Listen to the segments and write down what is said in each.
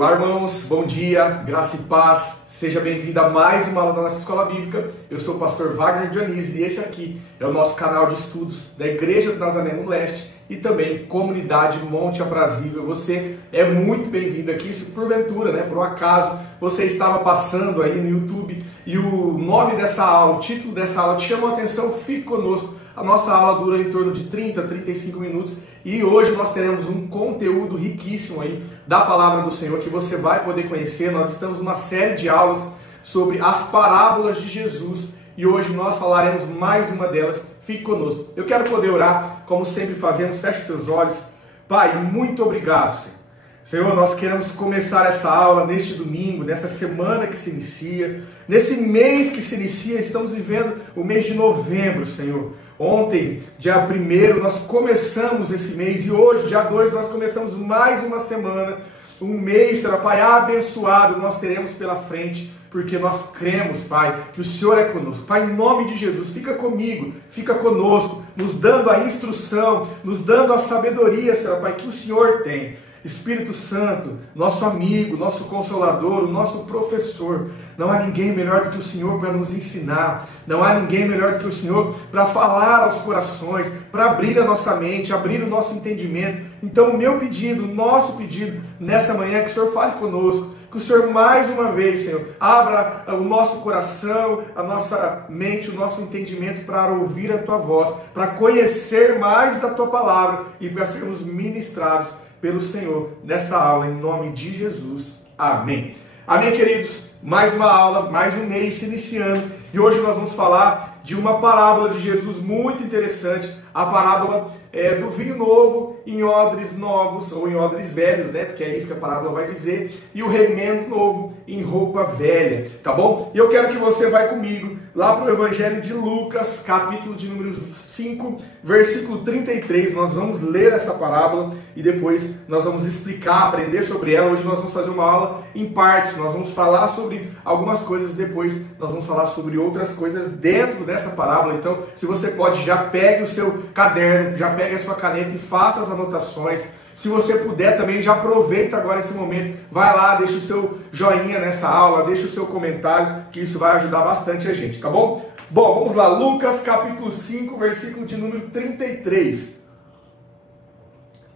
Olá, irmãos, bom dia, graça e paz, seja bem-vindo a mais uma aula da nossa escola bíblica. Eu sou o pastor Wagner Dionísio e esse aqui é o nosso canal de estudos da Igreja do Nazaré no Leste e também Comunidade Monte Aprazível. Você é muito bem-vindo aqui, se porventura, por um acaso, você estava passando aí no YouTube e o nome dessa aula, o título dessa aula te chamou a atenção, fique conosco. A nossa aula dura em torno de 30 a 35 minutos e hoje nós teremos um conteúdo riquíssimo aí da Palavra do Senhor que você vai poder conhecer. Nós estamos numa série de aulas sobre as parábolas de Jesus e hoje nós falaremos mais uma delas. Fique conosco. Eu quero poder orar, como sempre fazemos, feche seus olhos. Pai, muito obrigado, Senhor. Senhor, nós queremos começar essa aula neste domingo, nessa semana que se inicia, nesse mês que se inicia. Estamos vivendo o mês de novembro, Senhor. Ontem, dia 1º, nós começamos esse mês e hoje, dia 2, nós começamos mais uma semana. Um mês, Senhor, Pai, abençoado nós teremos pela frente, porque nós cremos, Pai, que o Senhor é conosco. Pai, em nome de Jesus, fica comigo, fica conosco, nos dando a instrução, nos dando a sabedoria, Senhor, Pai, que o Senhor tem. Espírito Santo, nosso amigo, nosso consolador, o nosso professor. Não há ninguém melhor do que o Senhor para nos ensinar. Não há ninguém melhor do que o Senhor para falar aos corações, para abrir a nossa mente, abrir o nosso entendimento. Então o meu pedido, o nosso pedido nessa manhã é que o Senhor fale conosco. Que o Senhor mais uma vez, Senhor, abra o nosso coração, a nossa mente, o nosso entendimento para ouvir a Tua voz, para conhecer mais da Tua palavra e para sermos ministrados pelo Senhor nessa aula, em nome de Jesus. Amém. Amém, queridos? Mais uma aula, mais um mês se iniciando e hoje nós vamos falar de uma parábola de Jesus muito interessante, a parábola do vinho novo em odres novos ou em odres velhos, porque é isso que a parábola vai dizer, e o remendo novo em roupa velha, tá bom? E eu quero que você vá comigo lá para o Evangelho de Lucas, capítulo de número 5, versículo 33, nós vamos ler essa parábola e depois nós vamos explicar, aprender sobre ela. Hoje nós vamos fazer uma aula em partes, nós vamos falar sobre algumas coisas, depois nós vamos falar sobre outras coisas dentro dessa parábola. Então, se você pode, já pegue o seu caderno, já pegue a sua caneta e faça as anotações. Se você puder também, já aproveita agora esse momento, vai lá, deixa o seu joinha nessa aula, deixa o seu comentário, que isso vai ajudar bastante a gente, tá bom? Bom, vamos lá, Lucas capítulo 5, versículo de número 33.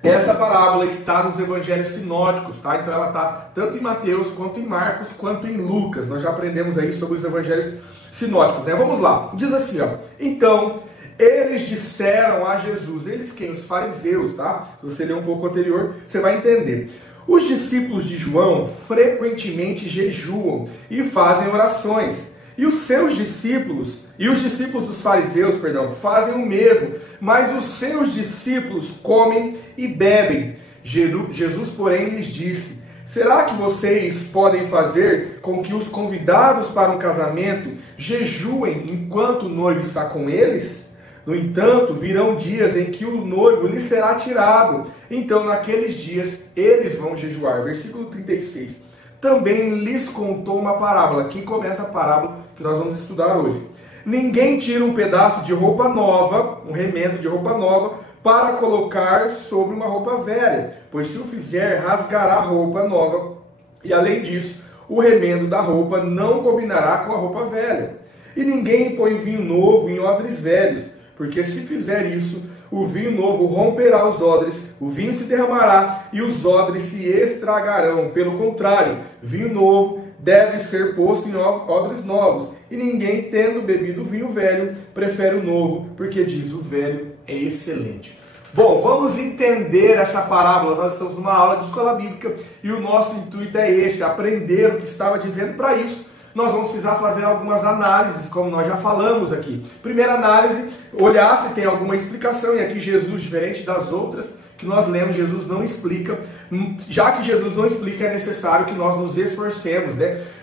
Essa parábola está nos evangelhos sinóticos, tá? Então ela está tanto em Mateus, quanto em Marcos, quanto em Lucas. Nós já aprendemos aí sobre os evangelhos sinóticos, Vamos lá, diz assim, então eles disseram a Jesus, eles quem? Os fariseus, tá? Se você ler um pouco anterior, você vai entender. Os discípulos de João frequentemente jejuam e fazem orações. E os discípulos dos fariseus, fazem o mesmo. Mas os seus discípulos comem e bebem. Jesus, porém, lhes disse: será que vocês podem fazer com que os convidados para um casamento jejuem enquanto o noivo está com eles? No entanto, virão dias em que o noivo lhe será tirado. Então, naqueles dias, eles vão jejuar. Versículo 36. Também lhes contou uma parábola. Aqui começa a parábola que nós vamos estudar hoje. Ninguém tira um pedaço de roupa nova, um remendo de roupa nova, para colocar sobre uma roupa velha, pois se o fizer, rasgará a roupa nova. E além disso, o remendo da roupa não combinará com a roupa velha. E ninguém põe vinho novo em odres velhos, porque se fizer isso, o vinho novo romperá os odres, o vinho se derramará e os odres se estragarão. Pelo contrário, vinho novo deve ser posto em odres novos. E ninguém, tendo bebido o vinho velho, prefere o novo, porque diz: o velho é excelente. Bom, vamos entender essa parábola. Nós estamos numa aula de escola bíblica e o nosso intuito é esse, aprender o que estava dizendo. Para isso, nós vamos precisar fazer algumas análises, como nós já falamos aqui. Primeira análise, olhar se tem alguma explicação, e aqui Jesus, diferente das outras que nós lemos, Jesus não explica. Já que Jesus não explica, é necessário que nós nos esforcemos,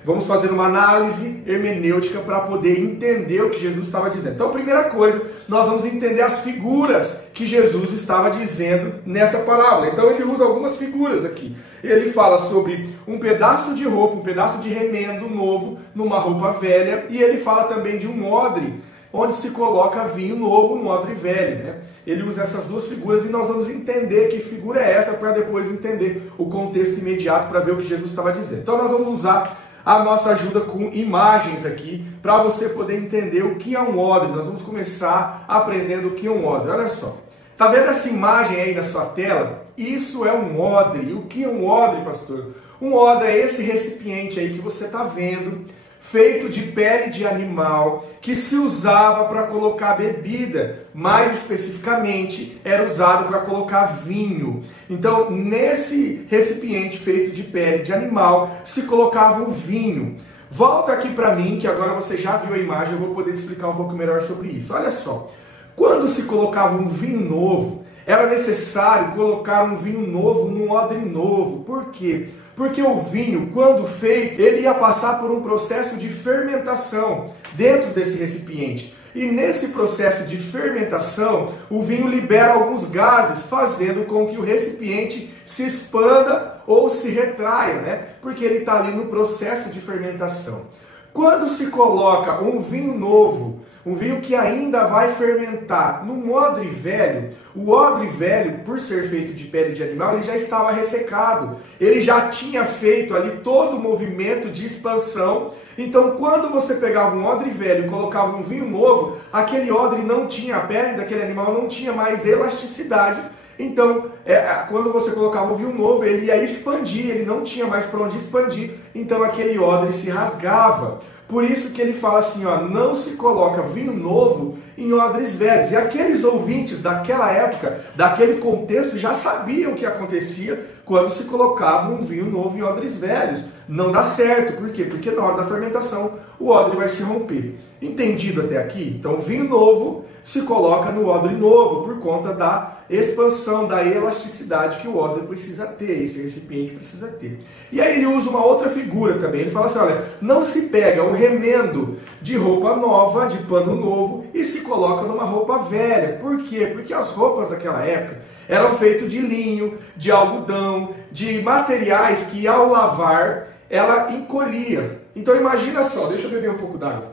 Vamos fazer uma análise hermenêutica para poder entender o que Jesus estava dizendo. Então, primeira coisa, nós vamos entender as figuras que Jesus estava dizendo nessa parábola. Então, ele usa algumas figuras aqui. Ele fala sobre um pedaço de roupa, um pedaço de remendo novo numa roupa velha, e ele fala também de um odre onde se coloca vinho novo no odre velho, né? Ele usa essas duas figuras e nós vamos entender que figura é essa para depois entender o contexto imediato para ver o que Jesus estava dizendo. Então nós vamos usar a nossa ajuda com imagens aqui para você poder entender o que é um odre. Nós vamos começar aprendendo o que é um odre. Olha só, tá vendo essa imagem aí na sua tela? Isso é um odre. O que é um odre, pastor? Um odre é esse recipiente aí que você está vendo, feito de pele de animal, que se usava para colocar bebida, mais especificamente era usado para colocar vinho. Então, nesse recipiente feito de pele de animal, se colocava o vinho. Volta aqui para mim, que agora você já viu a imagem, eu vou poder te explicar um pouco melhor sobre isso. Olha só, quando se colocava um vinho novo, era necessário colocar um vinho novo num odre novo. Por quê? Porque o vinho, quando feito, ele ia passar por um processo de fermentação dentro desse recipiente. E nesse processo de fermentação, o vinho libera alguns gases, fazendo com que o recipiente se expanda ou se retraia, né? Porque ele está ali no processo de fermentação. Quando se coloca um vinho novo, um vinho que ainda vai fermentar num odre velho, o odre velho, por ser feito de pele de animal, ele já estava ressecado. Ele já tinha feito ali todo o movimento de expansão. Então, quando você pegava um odre velho e colocava um vinho novo, aquele odre não tinha, a pele daquele animal não tinha mais elasticidade. Então, quando você colocava o vinho novo, ele ia expandir, ele não tinha mais para onde expandir. Então, aquele odre se rasgava. Por isso que ele fala assim, ó, não se coloca vinho novo em odres velhos. E aqueles ouvintes daquela época, daquele contexto, já sabiam o que acontecia quando se colocava um vinho novo em odres velhos. Não dá certo. Por quê? Porque na hora da fermentação o odre vai se romper. Entendido até aqui? Então, vinho novo se coloca no odre novo por conta da expansão, da elasticidade que o odre precisa ter, esse recipiente precisa ter. E aí ele usa uma outra figura também. Ele fala assim, olha, não se pega o remendo de roupa nova, de pano novo, e se coloca numa roupa velha. Por quê? Porque as roupas daquela época eram feitas de linho, de algodão, de materiais que ao lavar ela encolhia. Então imagina só, deixa eu beber um pouco d'água.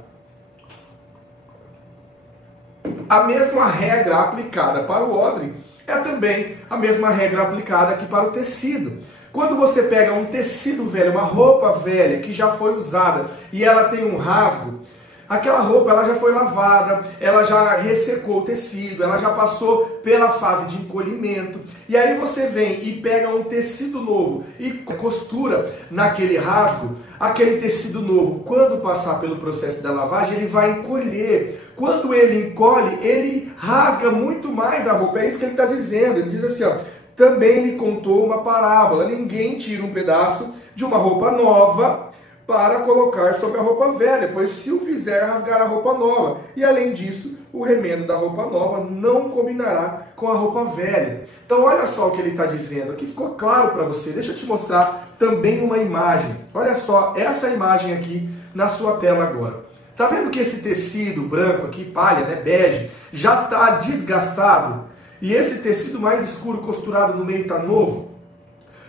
A mesma regra aplicada para o odre é também a mesma regra aplicada aqui para o tecido. Quando você pega um tecido velho, uma roupa velha que já foi usada e ela tem um rasgo, aquela roupa ela já foi lavada, ela já ressecou o tecido, ela já passou pela fase de encolhimento. E aí você vem e pega um tecido novo e costura naquele rasgo. Aquele tecido novo, quando passar pelo processo da lavagem, ele vai encolher. Quando ele encolhe, ele rasga muito mais a roupa. É isso que ele está dizendo. Ele diz assim, ó, também lhe contou uma parábola. Ninguém tira um pedaço de uma roupa nova para colocar sobre a roupa velha, pois se o fizer, rasgará a roupa nova. E além disso, o remendo da roupa nova não combinará com a roupa velha. Então olha só o que ele está dizendo. Aqui ficou claro para você. Deixa eu te mostrar também uma imagem. Olha só essa imagem aqui na sua tela agora. Tá vendo que esse tecido branco aqui, palha, né, bege, já está desgastado? E esse tecido mais escuro costurado no meio está novo?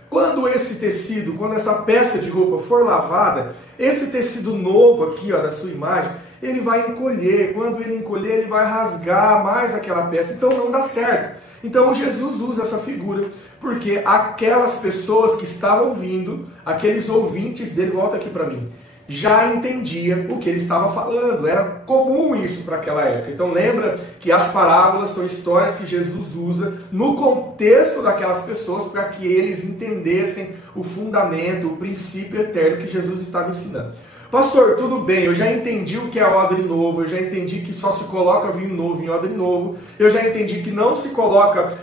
Quando esse tecido, quando essa peça de roupa for lavada, esse tecido novo aqui, ó, da sua imagem, ele vai encolher. Quando ele encolher, ele vai rasgar mais aquela peça. Então não dá certo. Então Jesus usa essa figura, porque aquelas pessoas que estavam ouvindo, aqueles ouvintes dele, volta aqui para mim, já entendia o que ele estava falando. Era comum isso para aquela época. Então lembra que as parábolas são histórias que Jesus usa no contexto daquelas pessoas para que eles entendessem o fundamento, o princípio eterno que Jesus estava ensinando. Pastor, tudo bem, eu já entendi o que é odre novo, eu já entendi que só se coloca vinho novo em odre novo, eu já entendi que não se coloca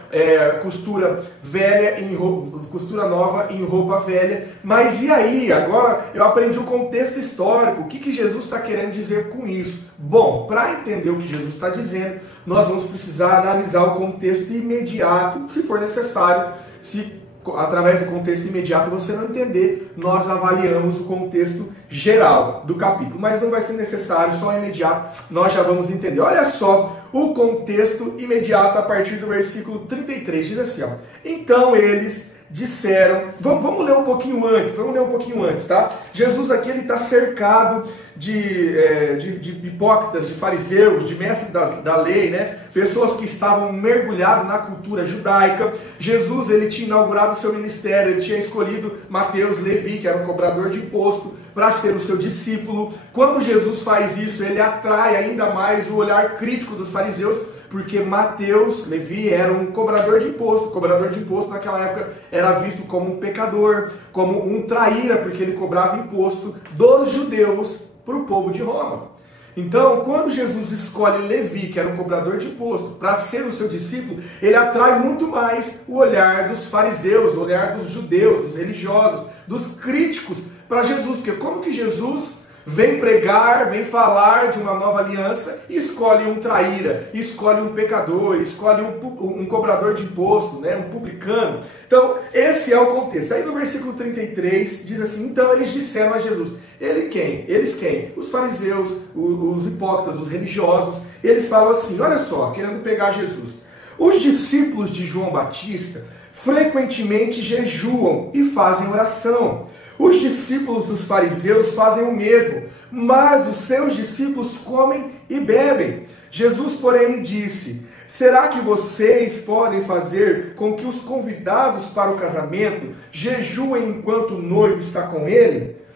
costura velha em roupa, costura nova em roupa velha, mas e aí? Agora eu aprendi o contexto histórico, o que Jesus está querendo dizer com isso? Bom, para entender o que Jesus está dizendo, nós vamos precisar analisar o contexto imediato, se for necessário, se através do contexto imediato você não entender, nós avaliamos o contexto geral do capítulo, mas não vai ser necessário, só imediato nós já vamos entender. Olha só o contexto imediato a partir do versículo 33, diz assim, ó, então eles, disseram, vamos ler um pouquinho antes, tá? Jesus aqui ele está cercado de hipócritas, de fariseus, de mestres da lei, né? Pessoas que estavam mergulhadas na cultura judaica. Jesus ele tinha inaugurado o seu ministério, ele tinha escolhido Mateus, Levi, que era um cobrador de imposto, para ser o seu discípulo. Quando Jesus faz isso, ele atrai ainda mais o olhar crítico dos fariseus, porque Mateus, Levi, era um cobrador de imposto. O cobrador de imposto naquela época era visto como um pecador, como um traíra, porque ele cobrava imposto dos judeus para o povo de Roma. Então, quando Jesus escolhe Levi, que era um cobrador de imposto, para ser o seu discípulo, ele atrai muito mais o olhar dos fariseus, o olhar dos judeus, dos religiosos, dos críticos para Jesus. Porque como que Jesus vem pregar, vem falar de uma nova aliança e escolhe um traíra, escolhe um pecador, escolhe um cobrador de imposto, né, um publicano? Então, esse é o contexto. Aí no versículo 33 diz assim: então eles disseram a Jesus. Eles quem? Os fariseus, os hipócritas, os religiosos. Eles falam assim, olha só, querendo pegar Jesus. Os discípulos de João Batista frequentemente jejuam e fazem oração. Os discípulos dos fariseus fazem o mesmo, mas os seus discípulos comem e bebem. Jesus, porém, lhe disse: será que vocês podem fazer com que os convidados para o casamento jejuem enquanto o noivo está com ele?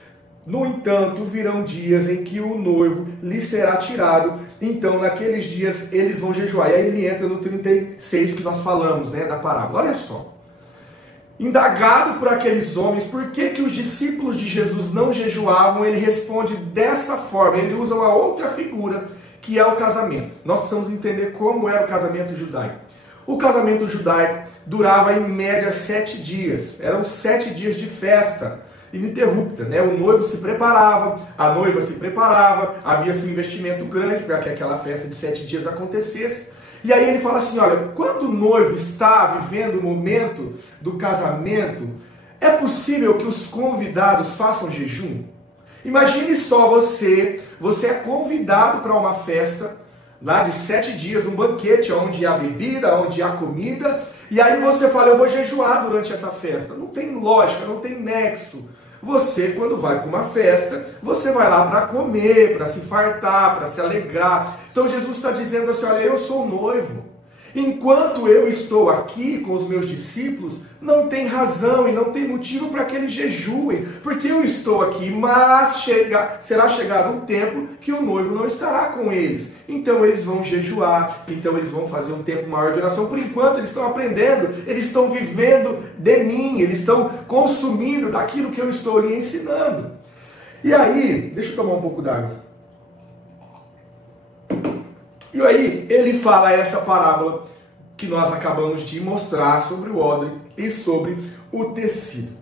No entanto, virão dias em que o noivo lhe será tirado, então naqueles dias eles vão jejuar. E aí ele entra no 36 que nós falamos, né, da parábola. Olha só. Indagado por aqueles homens por que os discípulos de Jesus não jejuavam, ele responde dessa forma. Ele usa uma outra figura, que é o casamento. Nós precisamos entender como era o casamento judaico. O casamento judaico durava em média 7 dias. Eram 7 dias de festa ininterrupta, né? O noivo se preparava, a noiva se preparava, havia-se um investimento grande para que aquela festa de 7 dias acontecesse. E aí ele fala assim, olha, quando o noivo está vivendo o momento do casamento, é possível que os convidados façam jejum? Imagine só você é convidado para uma festa lá de 7 dias, um banquete onde há bebida, onde há comida, e aí você fala, eu vou jejuar durante essa festa. Não tem lógica, não tem nexo. Você, quando vai para uma festa, você vai lá para comer, para se fartar, para se alegrar. Então Jesus está dizendo assim, olha, eu sou noivo. Enquanto eu estou aqui com os meus discípulos, não tem razão e não tem motivo para que eles jejuem, porque eu estou aqui, mas será chegado um tempo que o noivo não estará com eles. Então eles vão jejuar, então eles vão fazer um tempo maior de oração. Por enquanto eles estão aprendendo, eles estão vivendo de mim, eles estão consumindo daquilo que eu estou lhe ensinando. E aí, deixa eu tomar um pouco d'água. E aí ele fala essa parábola que nós acabamos de mostrar sobre o odre e sobre o tecido.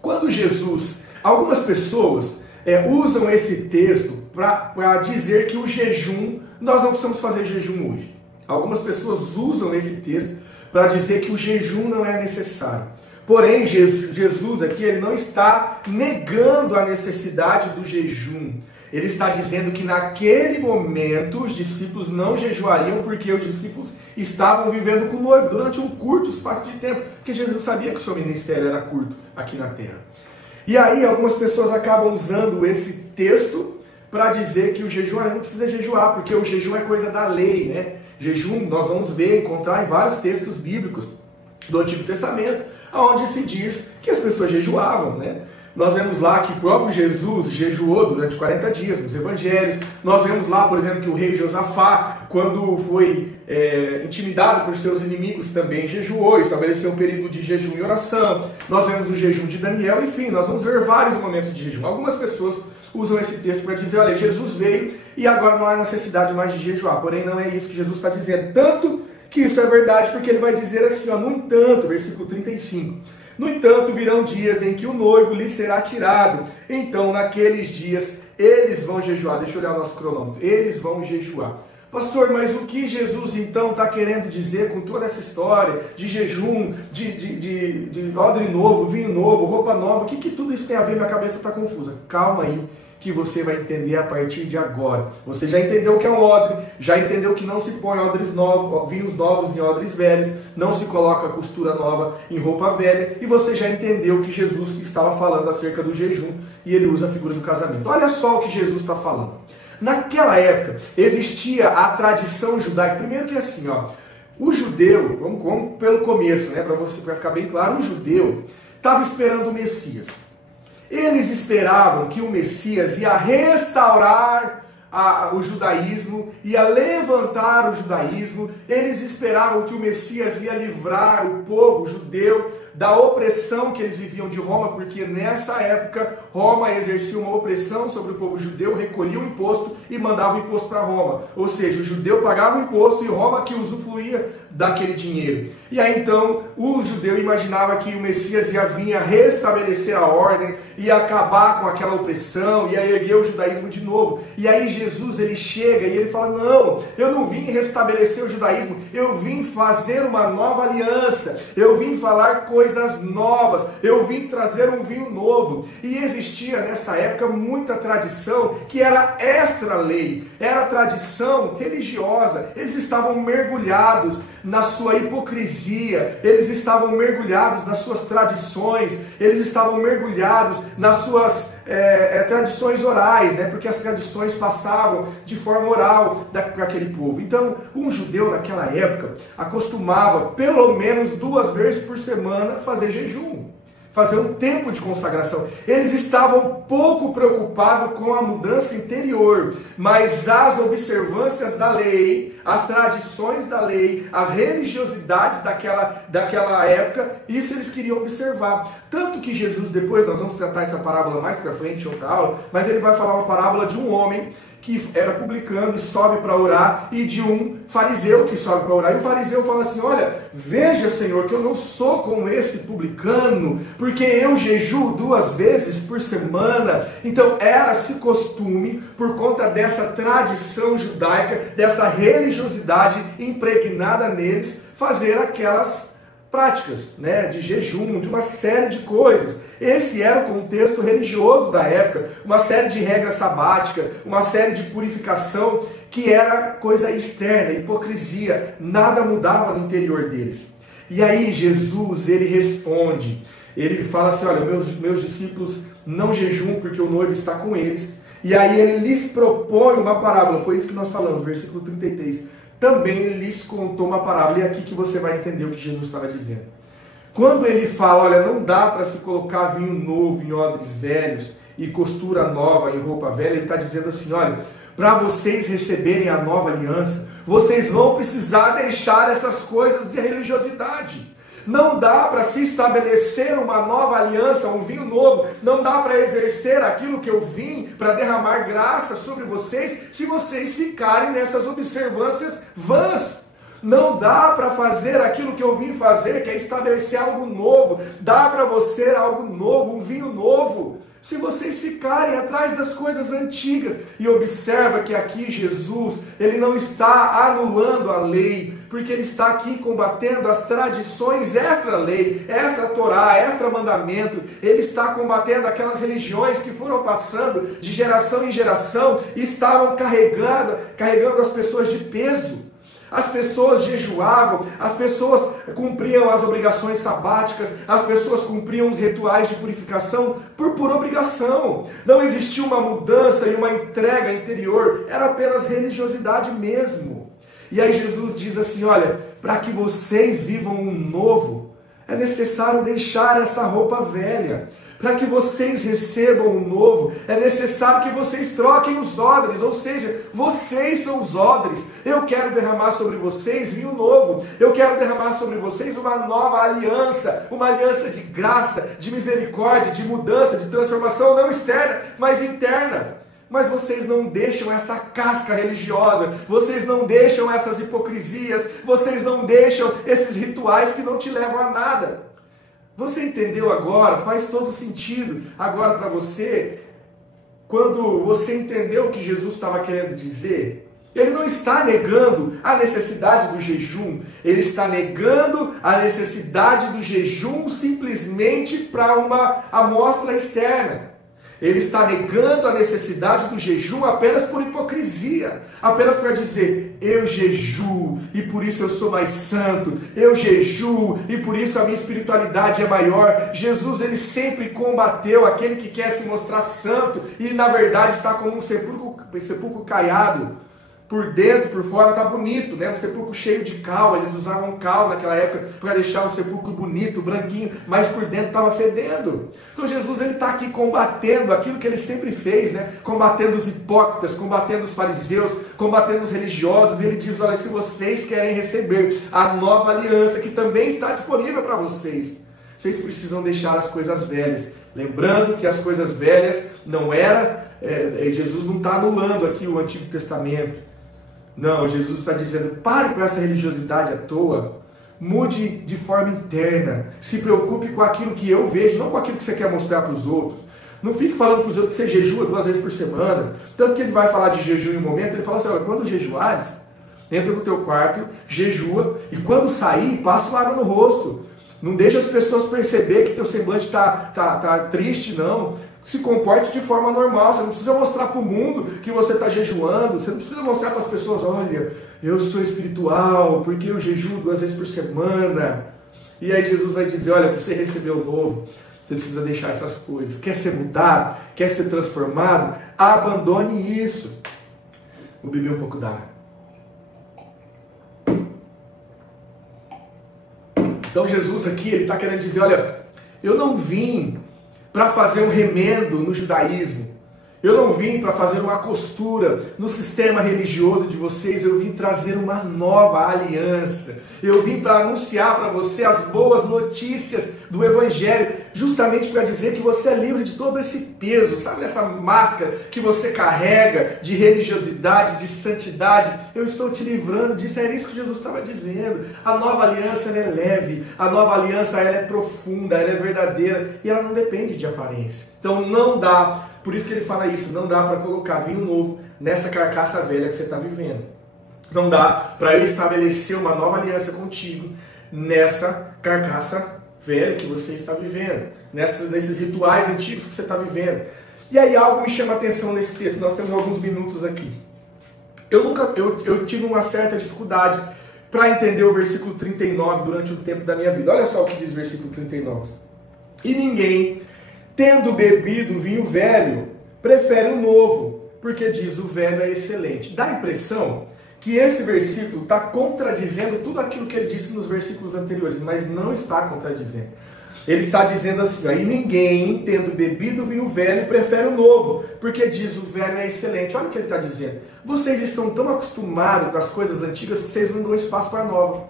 Quando Jesus, algumas pessoas usam esse texto para dizer que o jejum, nós não precisamos fazer jejum hoje. Algumas pessoas usam esse texto para dizer que o jejum não é necessário. Porém, Jesus aqui ele não está negando a necessidade do jejum. Ele está dizendo que naquele momento os discípulos não jejuariam porque os discípulos estavam vivendo com o noivo durante um curto espaço de tempo, porque Jesus sabia que o seu ministério era curto aqui na terra. E aí algumas pessoas acabam usando esse texto para dizer que o jejum não precisa jejuar, porque o jejum é coisa da lei, né? Jejum nós vamos encontrar em vários textos bíblicos do Antigo Testamento, onde se diz que as pessoas jejuavam, né? Nós vemos lá que o próprio Jesus jejuou durante 40 dias nos evangelhos. Nós vemos lá, por exemplo, que o rei Josafá, quando foi intimidado por seus inimigos, também jejuou, estabeleceu um período de jejum e oração. Nós vemos o jejum de Daniel, enfim, nós vamos ver vários momentos de jejum. Algumas pessoas usam esse texto para dizer, olha, Jesus veio e agora não há necessidade mais de jejuar. Porém, não é isso que Jesus está dizendo. Tanto que isso é verdade, porque ele vai dizer assim, ó, no entanto, versículo 35... no entanto, virão dias em que o noivo lhe será tirado. Então, naqueles dias, eles vão jejuar. Deixa eu olhar o nosso cronômetro. Eles vão jejuar. Pastor, mas o que Jesus, então, está querendo dizer com toda essa história de jejum, de odre novo, vinho novo, roupa nova? O que tudo isso tem a ver? Minha cabeça está confusa. Calma aí, que você vai entender a partir de agora. Você já entendeu o que é um odre, já entendeu que não se põe odres novos, vinhos novos em odres velhos, não se coloca costura nova em roupa velha, e você já entendeu que Jesus estava falando acerca do jejum, e ele usa a figura do casamento. Olha só o que Jesus está falando. Naquela época, existia a tradição judaica. Primeiro que assim, ó, o judeu, vamos pelo começo, né, para ficar bem claro, o judeu estava esperando o Messias. Eles esperavam que o Messias ia restaurar o judaísmo, ia levantar o judaísmo. Eles esperavam que o Messias ia livrar o povo judeu da opressão que eles viviam de Roma, porque nessa época Roma exercia uma opressão sobre o povo judeu, recolhia o imposto e mandava o imposto para Roma. Ou seja, o judeu pagava o imposto e Roma que usufruía daquele dinheiro. E aí então o judeu imaginava que o Messias ia vir a restabelecer a ordem, ia acabar com aquela opressão, ia erguer o judaísmo de novo. E aí Jesus ele chega e ele fala: não, eu não vim restabelecer o judaísmo, eu vim fazer uma nova aliança, eu vim falar coisas novas, eu vim trazer um vinho novo. E existia nessa época muita tradição que era extra-lei, era tradição religiosa. Eles estavam mergulhados na sua hipocrisia, eles estavam mergulhados nas suas tradições, eles estavam mergulhados nas suas tradições orais, né? Porque as tradições passavam de forma oral para aquele povo. Então, um judeu naquela época acostumava pelo menos 2 vezes por semana fazer jejum, fazer um tempo de consagração. Eles estavam pouco preocupados com a mudança interior, mas as observâncias da lei, as tradições da lei, as religiosidades daquela época, isso eles queriam observar. Tanto que Jesus, depois nós vamos tratar essa parábola mais para frente em outra aula, mas ele vai falar uma parábola de um homem que era publicano e sobe para orar, e de um fariseu que sobe para orar. E o fariseu fala assim: olha, veja, Senhor, que eu não sou como esse publicano, porque eu jejuo 2 vezes por semana. Então era-se costume, por conta dessa tradição judaica, dessa religiosidade impregnada neles, fazer aquelas práticas, né, de jejum, de uma série de coisas. Esse era o contexto religioso da época, uma série de regras sabáticas, uma série de purificação que era coisa externa, hipocrisia, nada mudava no interior deles. E aí Jesus, ele responde, ele fala assim: olha, meus discípulos não jejuam porque o noivo está com eles. E aí ele lhes propõe uma parábola, foi isso que nós falamos, versículo 33. Também ele lhes contou uma parábola, e é aqui que você vai entender o que Jesus estava dizendo. Quando ele fala: olha, não dá para se colocar vinho novo em odres velhos e costura nova em roupa velha, ele está dizendo assim: olha, para vocês receberem a nova aliança, vocês vão precisar deixar essas coisas de religiosidade. Não dá para se estabelecer uma nova aliança, um vinho novo. Não dá para exercer aquilo que eu vim para derramar graça sobre vocês, se vocês ficarem nessas observâncias vãs. Não dá para fazer aquilo que eu vim fazer, que é estabelecer algo novo. Dá para você algo novo, um vinho novo, se vocês ficarem atrás das coisas antigas. E observa que aqui Jesus, ele não está anulando a lei, porque ele está aqui combatendo as tradições extra-lei, extra-torá, extra-mandamento. Ele está combatendo aquelas religiões que foram passando de geração em geração e estavam carregando as pessoas de peso. As pessoas jejuavam, as pessoas cumpriam as obrigações sabáticas, as pessoas cumpriam os rituais de purificação por obrigação. Não existia uma mudança e uma entrega interior, era apenas religiosidade mesmo. E aí Jesus diz assim: olha, para que vocês vivam um novo, é necessário deixar essa roupa velha. Para que vocês recebam um novo, é necessário que vocês troquem os odres, ou seja, vocês são os odres. Eu quero derramar sobre vocês vinho novo, eu quero derramar sobre vocês uma nova aliança, uma aliança de graça, de misericórdia, de mudança, de transformação, não externa, mas interna. Mas vocês não deixam essa casca religiosa, vocês não deixam essas hipocrisias, vocês não deixam esses rituais que não te levam a nada. Você entendeu agora? Faz todo sentido agora para você, quando você entendeu o que Jesus estava querendo dizer? Ele não está negando a necessidade do jejum, ele está negando a necessidade do jejum simplesmente para uma amostra externa. Ele está negando a necessidade do jejum apenas por hipocrisia, apenas para dizer, eu jejuo e por isso eu sou mais santo, eu jejuo e por isso a minha espiritualidade é maior. Jesus, ele sempre combateu aquele que quer se mostrar santo e na verdade está como um sepulcro caiado. Por dentro, por fora está bonito, né? Um sepulcro cheio de cal, eles usavam cal naquela época para deixar o sepulcro bonito, branquinho, mas por dentro estava fedendo. Então Jesus está aqui combatendo aquilo que ele sempre fez, né? Combatendo os hipócritas, combatendo os fariseus, combatendo os religiosos. Ele diz, olha, se vocês querem receber a nova aliança que também está disponível para vocês, vocês precisam deixar as coisas velhas. Lembrando que as coisas velhas não era, Jesus não está anulando aqui o Antigo Testamento. Não, Jesus está dizendo, pare com essa religiosidade à toa, mude de forma interna, se preocupe com aquilo que eu vejo, não com aquilo que você quer mostrar para os outros. Não fique falando para os outros que você jejua 2 vezes por semana, tanto que ele vai falar de jejum em um momento, ele fala assim, olha, quando jejuares, entra no teu quarto, jejua, e quando sair, passa uma água no rosto. Não deixa as pessoas perceber que teu semblante tá triste, não. Se comporte de forma normal. Você não precisa mostrar para o mundo que você está jejuando. Você não precisa mostrar para as pessoas, olha, eu sou espiritual, porque eu jejuo 2 vezes por semana. E aí Jesus vai dizer, olha, para você receber o novo, você precisa deixar essas coisas. Quer ser mudado? Quer ser transformado? Abandone isso. Vou beber um pouco d'água. Então Jesus aqui, ele está querendo dizer, olha, eu não vim para fazer um remendo no judaísmo. Eu não vim para fazer uma costura no sistema religioso de vocês, eu vim trazer uma nova aliança. Eu vim para anunciar para você as boas notícias do Evangelho, justamente para dizer que você é livre de todo esse peso, sabe essa máscara que você carrega de religiosidade, de santidade? Eu estou te livrando disso, era isso que Jesus estava dizendo. A nova aliança ela é leve, a nova aliança ela é profunda, ela é verdadeira e ela não depende de aparência. Então não dá. Por isso que ele fala isso, não dá para colocar vinho novo nessa carcaça velha que você está vivendo. Não dá para eu estabelecer uma nova aliança contigo nessa carcaça velha que você está vivendo, nesses rituais antigos que você está vivendo. E aí algo me chama a atenção nesse texto, nós temos alguns minutos aqui. Eu tive uma certa dificuldade para entender o versículo 39 durante o tempo da minha vida. Olha só o que diz o versículo 39. E ninguém, tendo bebido vinho velho, prefere o novo, porque diz, o velho é excelente. Dá a impressão que esse versículo está contradizendo tudo aquilo que ele disse nos versículos anteriores, mas não está contradizendo. Ele está dizendo assim, e ninguém, tendo bebido vinho velho, prefere o novo, porque diz, o velho é excelente. Olha o que ele está dizendo. Vocês estão tão acostumados com as coisas antigas que vocês não dão espaço para a nova.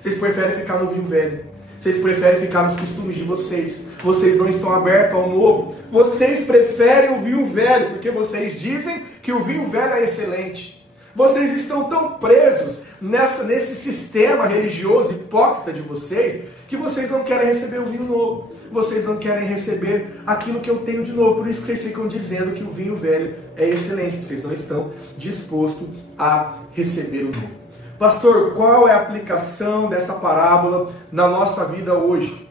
Vocês preferem ficar no vinho velho. Vocês preferem ficar nos costumes de vocês. Vocês não estão abertos ao novo. Vocês preferem o vinho velho, porque vocês dizem que o vinho velho é excelente. Vocês estão tão presos nesse sistema religioso hipócrita de vocês, que vocês não querem receber o vinho novo. Vocês não querem receber aquilo que eu tenho de novo. Por isso que vocês ficam dizendo que o vinho velho é excelente. Vocês não estão dispostos a receber o novo. Pastor, qual é a aplicação dessa parábola na nossa vida hoje?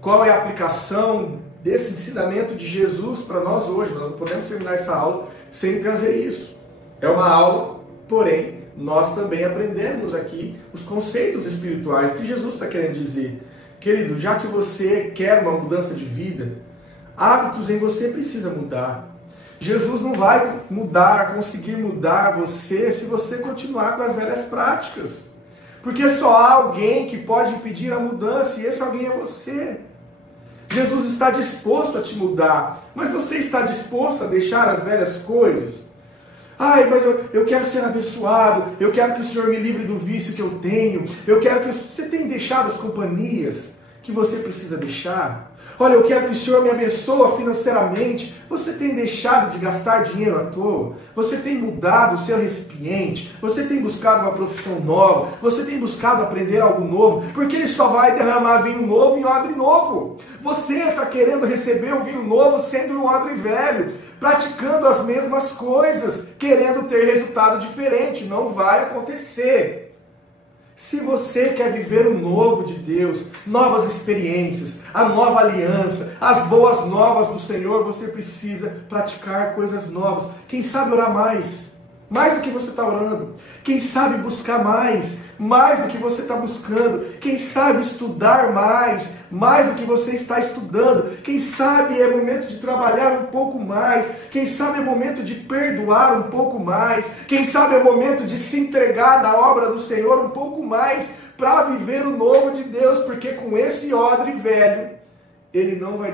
Qual é a aplicação desse ensinamento de Jesus para nós hoje? Nós não podemos terminar essa aula sem trazer isso. É uma aula, porém, nós também aprendemos aqui os conceitos espirituais. O que Jesus está querendo dizer? Querido, já que você quer uma mudança de vida, hábitos em você precisa mudar. Jesus não vai conseguir mudar você se você continuar com as velhas práticas. Porque só há alguém que pode impedir a mudança e esse alguém é você. Jesus está disposto a te mudar, mas você está disposto a deixar as velhas coisas? Ai, mas eu quero ser abençoado, eu quero que o Senhor me livre do vício que eu tenho, eu quero que você tenha deixado as companhias que você precisa deixar. Olha, eu quero que o Senhor me abençoe financeiramente. Você tem deixado de gastar dinheiro à toa? Você tem mudado o seu recipiente? Você tem buscado uma profissão nova? Você tem buscado aprender algo novo? Porque Ele só vai derramar vinho novo em odre novo. Você está querendo receber o vinho novo sendo um odre velho, praticando as mesmas coisas, querendo ter resultado diferente. Não vai acontecer. Se você quer viver o novo de Deus, novas experiências, a nova aliança, as boas novas do Senhor, você precisa praticar coisas novas. Quem sabe orar mais do que você está orando. Quem sabe buscar mais do que você está buscando. Quem sabe estudar mais do que você está estudando. Quem sabe é momento de trabalhar um pouco mais. Quem sabe é momento de perdoar um pouco mais. Quem sabe é momento de se entregar na obra do Senhor um pouco mais para viver o novo de Deus, porque com esse odre velho, Ele não vai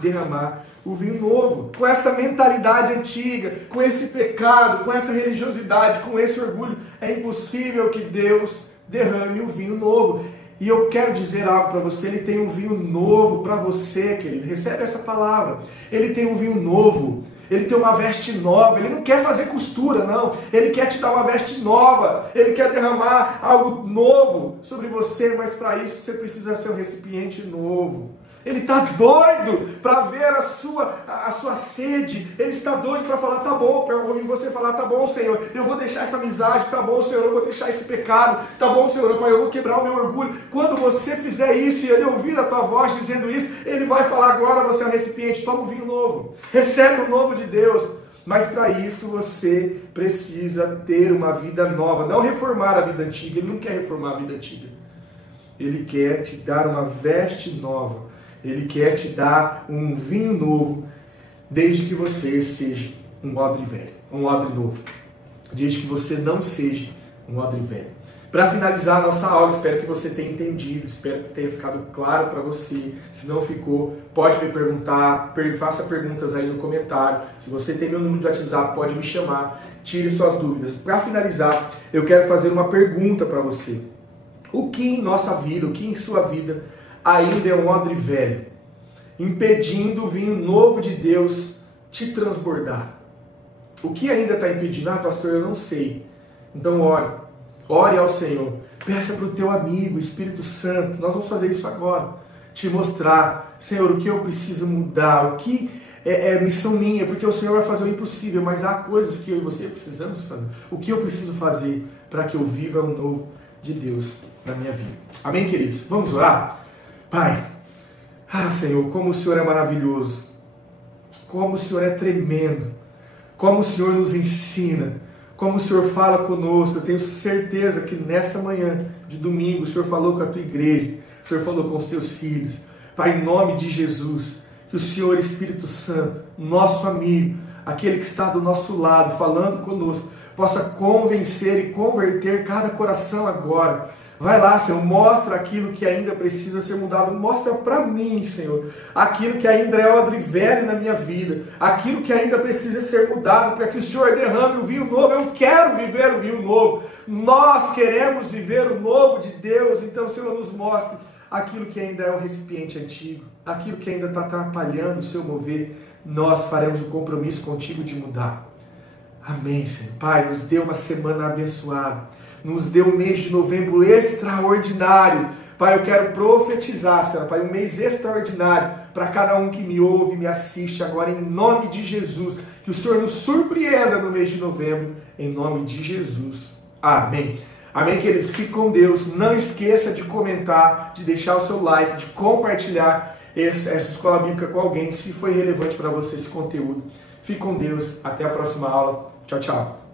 derramar o vinho novo. Com essa mentalidade antiga, com esse pecado, com essa religiosidade, com esse orgulho, é impossível que Deus derrame o vinho novo. E eu quero dizer algo para você, Ele tem um vinho novo para você, querido. Recebe essa palavra. Ele tem um vinho novo. Ele tem uma veste nova. Ele não quer fazer costura, não. Ele quer te dar uma veste nova. Ele quer derramar algo novo sobre você, mas para isso você precisa ser um recipiente novo. Ele está doido para ver a sua sede. Ele está doido para falar, tá bom, para ouvir você falar, tá bom, Senhor, eu vou deixar essa amizade, tá bom, Senhor, eu vou deixar esse pecado, tá bom, Senhor, Pai, eu vou quebrar o meu orgulho. Quando você fizer isso e Ele ouvir a tua voz dizendo isso, Ele vai falar, agora você é um recipiente, toma um vinho novo, recebe o novo de Deus. Mas para isso você precisa ter uma vida nova, não reformar a vida antiga. Ele não quer reformar a vida antiga. Ele quer te dar uma veste nova. Ele quer te dar um vinho novo, desde que você seja um odre velho, um odre novo. Desde que você não seja um odre velho. Para finalizar a nossa aula, espero que você tenha entendido, espero que tenha ficado claro para você. Se não ficou, pode me perguntar, faça perguntas aí no comentário. Se você tem meu número de WhatsApp, pode me chamar, tire suas dúvidas. Para finalizar, eu quero fazer uma pergunta para você. O que em nossa vida, o que em sua vida ainda é um odre velho, impedindo o vinho novo de Deus te transbordar? O que ainda está impedindo? Ah, pastor, eu não sei. Então ore ao Senhor, peça para o teu amigo, o Espírito Santo, nós vamos fazer isso agora, te mostrar, Senhor, o que eu preciso mudar, o que é missão minha, porque o Senhor vai fazer o impossível, mas há coisas que eu e você precisamos fazer. O que eu preciso fazer para que eu viva o novo de Deus na minha vida? Amém, queridos? Vamos orar? Pai, Senhor, como o Senhor é maravilhoso, como o Senhor é tremendo, como o Senhor nos ensina, como o Senhor fala conosco. Eu tenho certeza que nessa manhã de domingo o Senhor falou com a tua igreja, o Senhor falou com os teus filhos. Pai, em nome de Jesus, que o Senhor Espírito Santo, nosso amigo, aquele que está do nosso lado, falando conosco, possa convencer e converter cada coração agora. Vai lá, Senhor, mostra aquilo que ainda precisa ser mudado. Mostra para mim, Senhor, aquilo que ainda é odre velho na minha vida, aquilo que ainda precisa ser mudado, para que o Senhor derrame o vinho novo. Eu quero viver o vinho novo. Nós queremos viver o novo de Deus. Então, Senhor, nos mostre aquilo que ainda é o recipiente antigo, aquilo que ainda está atrapalhando o seu mover. Nós faremos o compromisso contigo de mudar. Amém, Senhor. Pai, nos dê uma semana abençoada. Nos dê um mês de novembro extraordinário. Pai, eu quero profetizar, Senhor, Pai, um mês extraordinário para cada um que me ouve, me assiste agora, em nome de Jesus. Que o Senhor nos surpreenda no mês de novembro, em nome de Jesus. Amém. Amém, queridos? Fique com Deus. Não esqueça de comentar, de deixar o seu like, de compartilhar essa escola bíblica com alguém, se foi relevante para você esse conteúdo. Fique com Deus. Até a próxima aula. Tchau, tchau.